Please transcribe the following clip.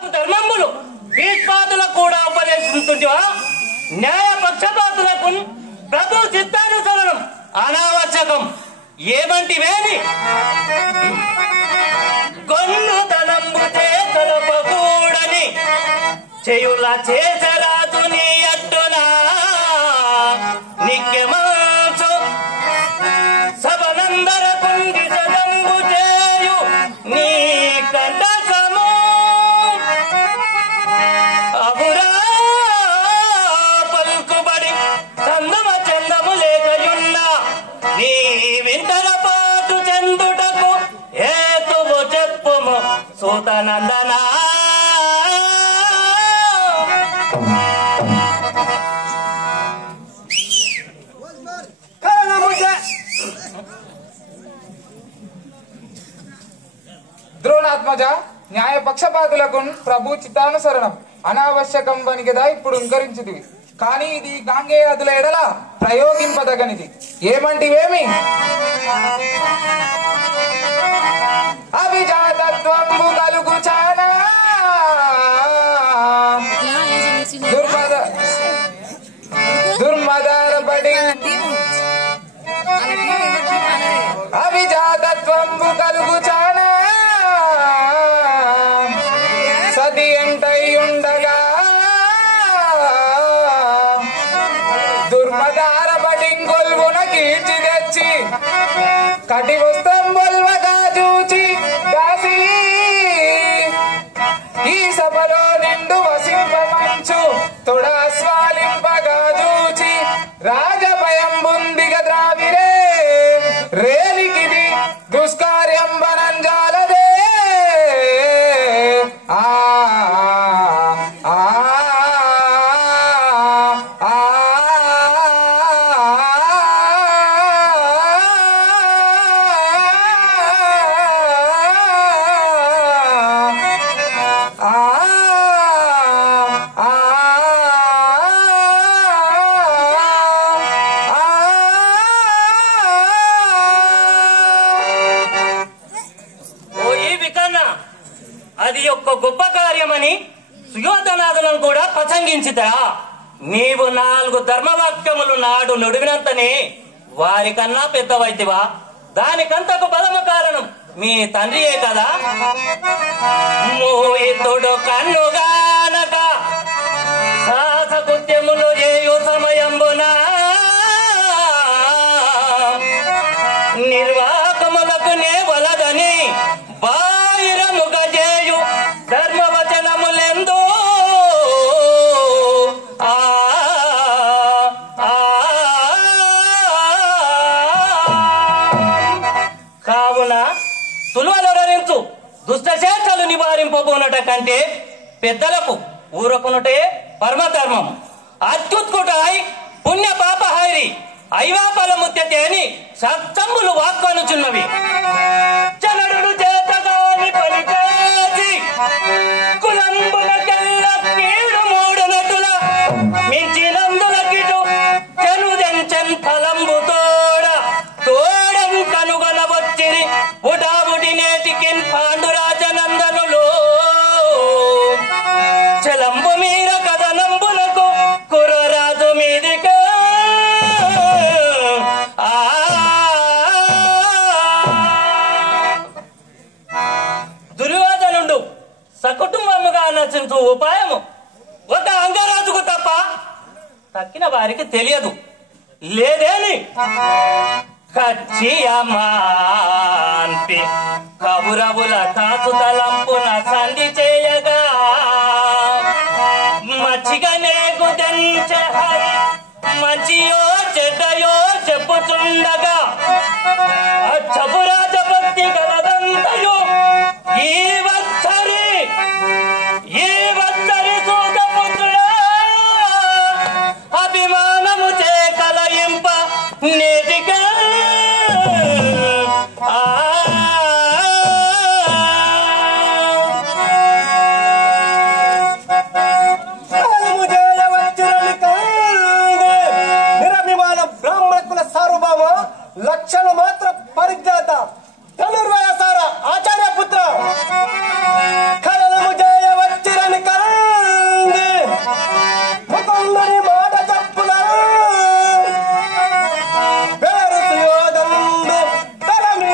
ధర్మములు భీష్మాదులకు కూడా ఉపదేశిస్తుంటివా? న్యాయ పక్షపాతులకు ప్రభు చిత్తానుసరణం అనావశ్యకం ఏమంటివేని? కొన్ను ధనంబు చేతలపకూడని చేయుల చేసరాదు నీ అడ్డునా నిక్యమాచు సభనందర కుండి సదంబు చేయు నీ కంటసము అబురా పలుకుబడి చందమ చందము లేకయున్న నీ వింటల పాటు చెందుటకు ఏతువు చెప్పుము సూతనందనా. ద్రోణాత్మజ, న్యాయ పక్షపాతులకు ప్రభు చిత్తానుసరణం అనావశ్యకం వని కదా ఇప్పుడు ఇంకరించిదివి. కానీ ఇది గాంగేయాదుల ఎడల ప్రయోగింపదగనిది. ఏమంటివేమి? అవిజాతత్వంబు కలుగు చానా దుర్మదారపడి అవిజాతత్వంబు కలుగు చానా సతి ఎంటయుండగా దుర్మదారపడి గొల్వున కీర్చి తెచ్చి కటి వస్తంబొల్వగా చూచి దాసి ఈ సభలో నిండు వసింపమంచు తొడాస్వాలింపగా చూచి రాజభయం బుందిగ ద్రావిరే రేలికిది దుష్కార్యం వనంజాలదే. ఆ అది యొక్క గొప్ప కార్యమని సుయోధనాదులను కూడా ప్రసంగించుతారా? నీవు 4 ధర్మవాక్యములు నాడు నుడివినంతనే వారికన్నా పెద్దవైతివా? దానికంతకు బలమ కారణం మీ తండ్రియే కదా. మోయితుడు కన్నుగానక సాహసకృత్యములు చేయు సమయంబున నిర్వాహకములకు నే వలదని బాయిరముగ చేయు ధర్మవచనములెందు కావున తులువలరించు దుష్టశేషాలు నివారింపబోనట కంటే పెద్దలకు ఊరకునుటే పరమధర్మం. అత్యుత్కుటాయి పుణ్య పాపహారి ఐవాపల ముత్యతే అని సత్సంబులు వాక్వనుచున్నవి. చనడు చేతగాని పని చేసి కులంబులకెల్ల కీడు మూడునటుల మించినందులకిటు చెనుదెంచెన్ ఫలంబు తోడం కనుగొన వచ్చిరి ఉడాబుడి నేటికిన్ పాండురాజనందనులు చలంబు మీర కథనంబులకు కుర్రరాజు మీదిక దుర్యోధనుడు సకుటుంబముగా నచించు ఉపాయము ఒక అంగరాజుకు తప్ప తక్కిన వారికి తెలియదు లేదేని కచ్చియమాంపి కబురవుల తాసు తలంపున సంధి చేయగా మచ్చిగనే గుదంచె హరి మంచియో చెడ్డయో చెప్పుచుండగా అచ్చపురాజ భక్తి గలదంతయు ఈ